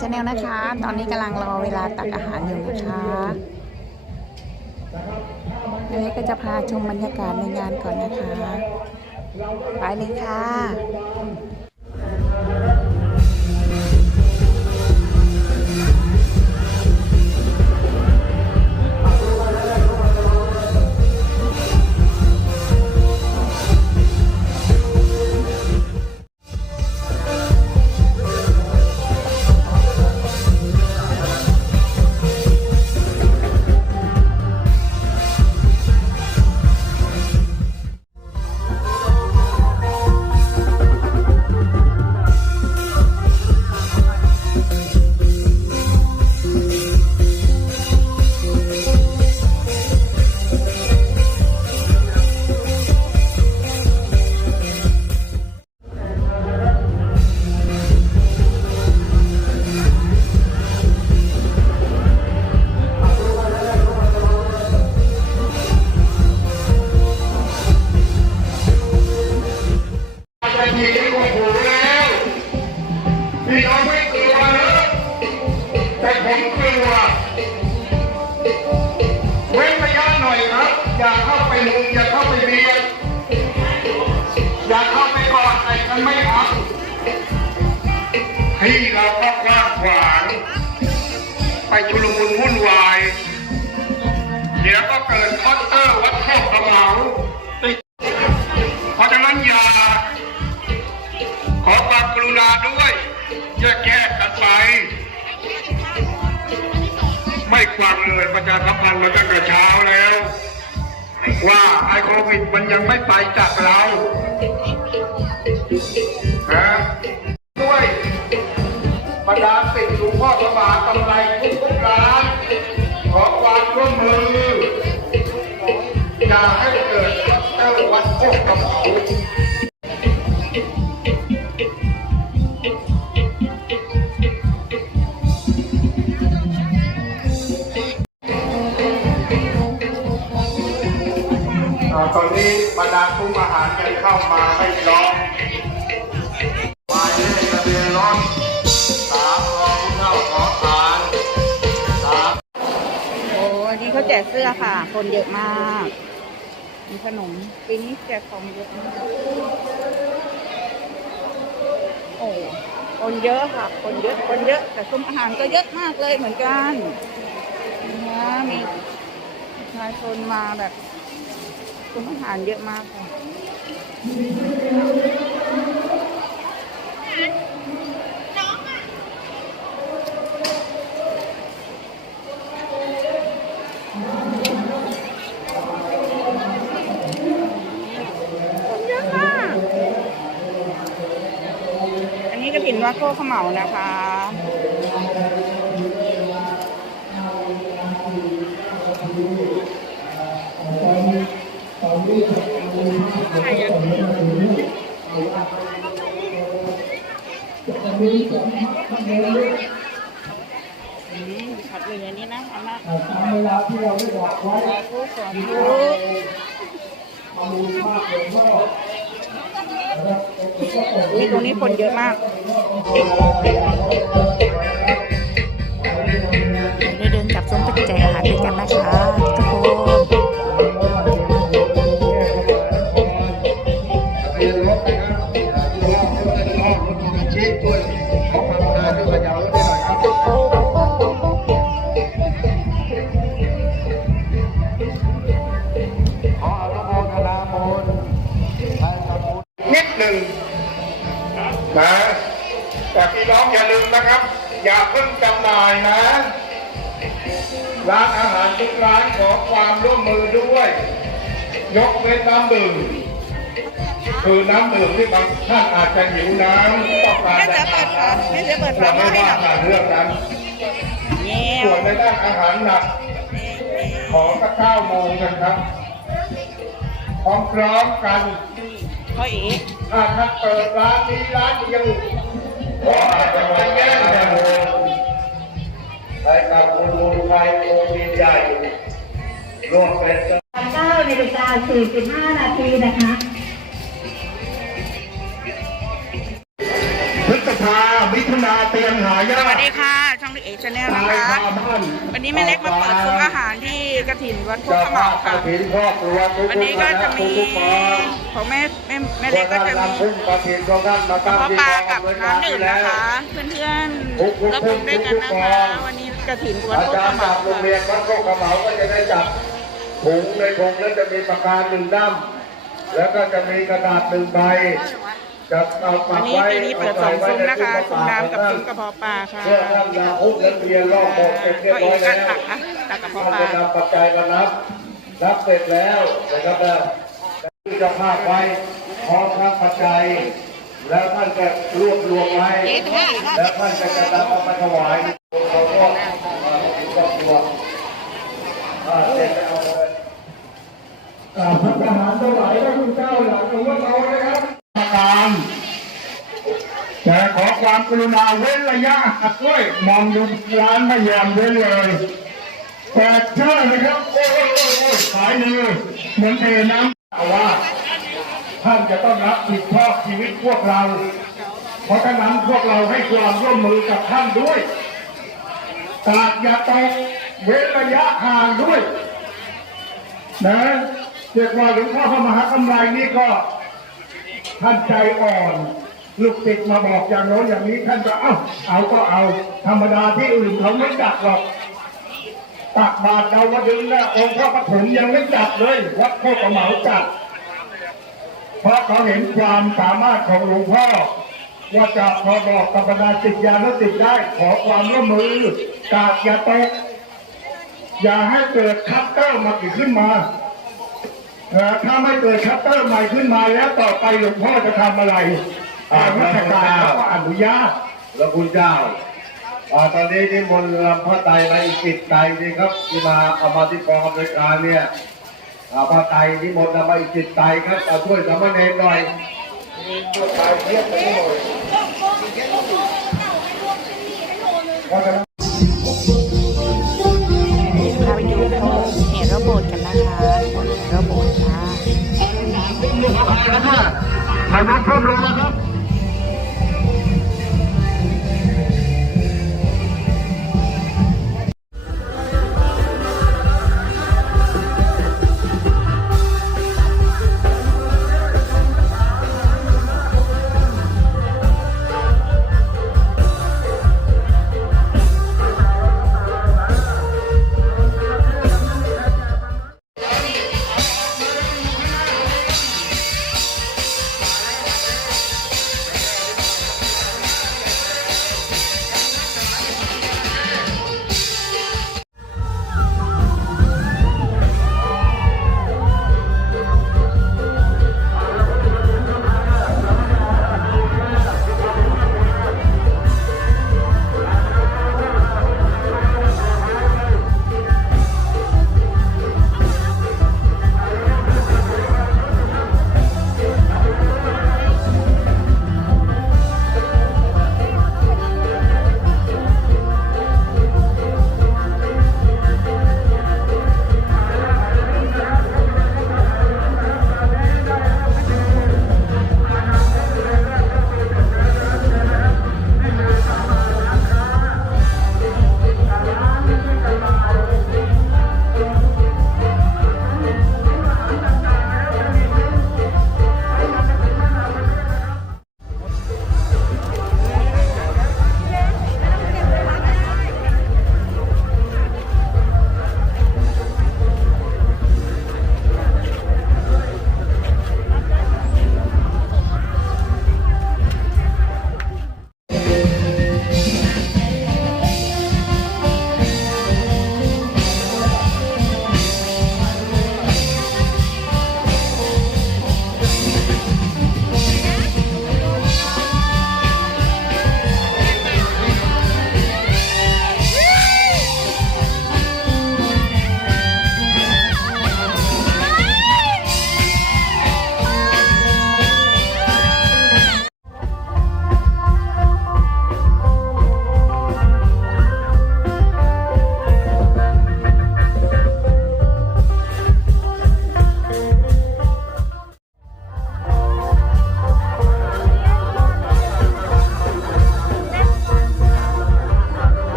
ช่องเล็กเอชแนลนะคะ ตอนนี้กำลังรอเวลาตักอาหารอยู่นะคะแล้วเล็กก็จะพาชมบรรยากาศในงานก่อนนะคะ ไปเลยค่ะ อย่าเข้าไปลุมอย่าเข้าไปเบียดอย่าเข้าไปกอดใครกันไม่เอาที่เราก็กว้างขวาง ไปชุลมุนวุ่นวาย เดี๋ยวก็เกิดคอนเตอร์วัดโคกกระเหลาเพราะฉะนั้นอย่าขอความกรุณาด้วยแยกแยกกันไป ไม่ฟังเลยประชาสัมพันธ์มาตั้งแต่เช้าแล้ว ว่าไอโควิดมันยังไม่ไปจากเรานะด้วยบรรดาสิ่งหลวงพ่อสบาทกำไรทุกๆร้านขอความร่วมมืออย่าให้เกิดเจ้าวัดโคกกระเป๋า แจกเสื้อค่ะ คนเยอะมาก มีขนมปีนี้แจกของเยอะมากโอ้คนเยอะค่ะ คนเยอะ คนเยอะ แต่ซุ้มอาหารก็เยอะมากเลยเหมือนกันนะมีประชาชนมาแบบซุ้มอาหารเยอะมากค่ะ คนเยอะมาก อันนี้กระถินวัด โคกขมเหานะคะ อืมขัดเลยอันนี้นะเอามา ตามเวลาที่เราได้บอกไว้ สาธุสาธุ มามูลมากเลยก็ นี่ตรงนี้คนเยอะมากได้เดินจับส้มตะแจกอาหารด้วยกันนะคะ นะแต่พี่น้องอย่าลืมนะครับ อย่าเพิ่งจำหน่ายนะ ร้านอาหารทุกร้านขอความร่วมมือด้วย ยกเว้นน้ำดื่มคือน้ำดื่มที่บางท่านอาจจะหิวน้ำต้องการแม่เสือเปิดฝาแม่เสือเปิดฝาเราหม้ไม่อให้หว่าน่อยกันเรื่องนั้นเงี้ยส่วนในด้านอาหารหนัก ขอสักเก้าโมงนะครับพร้อมๆกัน พ่อเอ๋ถ้าท่านเปิดร้านนี้ร้านเดียวก็อาจจะไปแย่งแต่โมให้กับคุณลุงไทยโอวีใหญ่ร่วมเป็น9นาฬิกา45นาทีนะคะพฤษษามิถุนาเตรียมหายาสวัสดีค่ะ ช่องดิเอชแนลตานะยคะคาบ้านวันนี้แม่เล็กมาเปิดซุ้มอาหารที่กระถินวัดพุทธเจ้าเหภามาพกค่ะฐินครอบครัวทุกวันนี้ก็จะมีทุกๆคนของแม่แม่แม่พเล็วกกก็ท่านจะมีนำพุ่งกฐินของท่านมาตั้งพ่อที่ปลากองกับอำนวยการน้ำดื่ที่มแล้นะวคะ เพื่อนๆรับชมด้วยกันนะคะ วันนี้กระถินวัดอาพุทธจารย์เหมาจากโรงค่ะเรียนวัดโคกกระเหมาก็จะได้จับถุงในถุงแล้วจะมีปากกาหนึ่งด้ามแล้วก็จะมีกระดาษหนึ่งใบจะเอาปั วันกนี้ไว้ปีนี้เปิดสองซุ้มนะคะซุ้มน้ำกับซุ้มกระเพาะปลาค่ะเพื่อท่านนำพุทธนักเรียนรอบโบสถ์เสร็จเรียบก็ร้อีอยกกัแล้นวตักนะตักกระเพาะท่านปลาจะนำปัจจัยมารับรับเสร็จแล้วนะครับนะที่จะภาพไว้พร้อมรับปัจจัย แล้วท่านจะรวบรวมไว้แล้วท่านจะจะนำเอามาถวายเราก็ครอบครัวอ่าเสร็จแล้วเอาเลยกราบพระทหารถวายพระคุณเจ้าหลังของพวกเรานะครับประ การแต่ขอความกรุณาเว้นระยะห่างด้วยมองดูร้านไม่ยอมเว้นเลยแต่เชื่อนะครับโอ้ยโอ้ยโอ้ยขายดีเหมือนเทน้ำเอาว่า ท่านจะต้องรับผิดชอบชีวิตพวกเรา เพราะฉะนั้นพวกเราให้ความร่วมมือกับท่านด้วยตากอย่าตกเว้นระยะห่างด้วยนะเรียกว่าหลวงพ่อพระมหากำไรนี่ก็ ท่านใจอ่อน ลูกศิษย์มาบอกอย่างโน้นอย่างนี้ท่านก็เอ้าเอาก็เอา ธรรมดาที่อื่นเขาไม่จัดหรอกตักบาตรดาวดึงนะองค์พระปฐมยังไม่จัดเลยวัดโคกระเหมาจัดเพราะเขาเห็นความสามารถของหลวงพ่อว่าจะพอบอกกับบรรดาศิษยานุศิษย์ได้ขอความร่วมมือกาดอย่าตกอย่าให้เกิดคัตเตอร์ใหม่ขึ้นมา ถ้าไม่เกิดคัตเตอร์ใหม่ขึ้นมาแล้วต่อไปหลวงพ่อจะทำอะไรทางราชการเขาก็อนุญาตแล้วคุณเจ้าอ่าตอนนี้ที่มนต์ลำพระไตรมาอีกสิบไตรนี่ครับ ที่มาเอามาที่กองอำนวยการเนี่ยอ่าพระไตรที่มนต์นำมาอีกสิบไตรครับเอาช่วยสามเณรหน่อยพ ค่ะถ่ายรูปเพิ่มลงนะครับ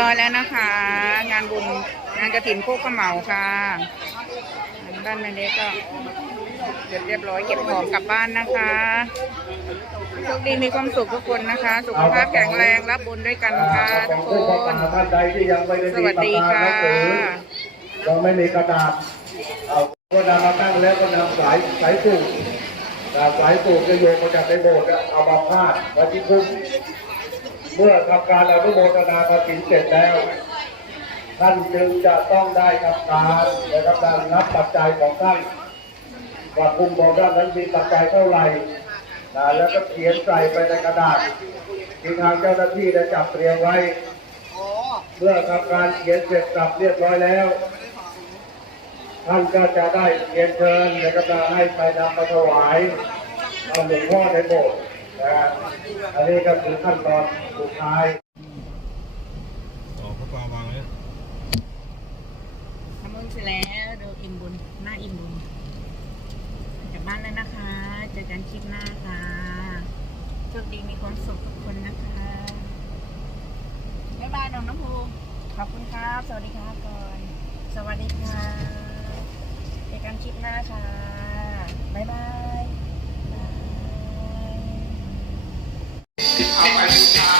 ร้อยแล้วนะคะ งานบุญงานกระถินโคกขะเหมาค่ะบ้านแม่เล็กก็เสร็จเรียบร้อยเก็บของกลับบ้านนะคะโชคดีมีความสุขทุกคนนะคะ สุขภาพแข็งแรงรับบุญด้วยกันค่ะทุกคนสวัสดีค่ะหนังสือยังไม่มีกระดาษเอาก็นำมาตั้งแล้วก็นำสายสายสูบสายสูบจะโยงมาจากในโบสถ์เอามาพาดไว้ที่คุ้ม มื่อทำการอนุโมทนากฐินเสร็จแล้ว ท่านจึงจะต้องได้ทำการนะครับการรับปัจจัยของท่านว่าคุมของท่านนั้นมีปัจจัยเท่าไหร่นะแล้วก็เขียนใส่ไปในกระดาษที่ทางเจ้าหน้าที่ได้จัดเตรียมไว้เมื่อทำการเขียนเสร็จสับเรียบร้อยแล้ว ท่านก็จะได้เรียนเชิญนะครับจะให้ไปนำมาถวายเอาหลวงพ่อในโบสถ์ นะฮะอันนี้ก็คือขั้นตอนสุดท้ายออกพระปลาวางไว้ทำบุญเสร็จแล้วดูอิ่มบุญหน้าอิ่มบุญกลับบ้านแล้วนะคะเจอกันคลิปหน้าค่ะโชคดีมีความสุขทุกคนนะคะบ๊ายบายน้องน้ำพูขอบคุณครับ สวัสดีครับก่อน สวัสดีค่ะเจอกันคลิปหน้าค่ะบ๊ายบาย How are you?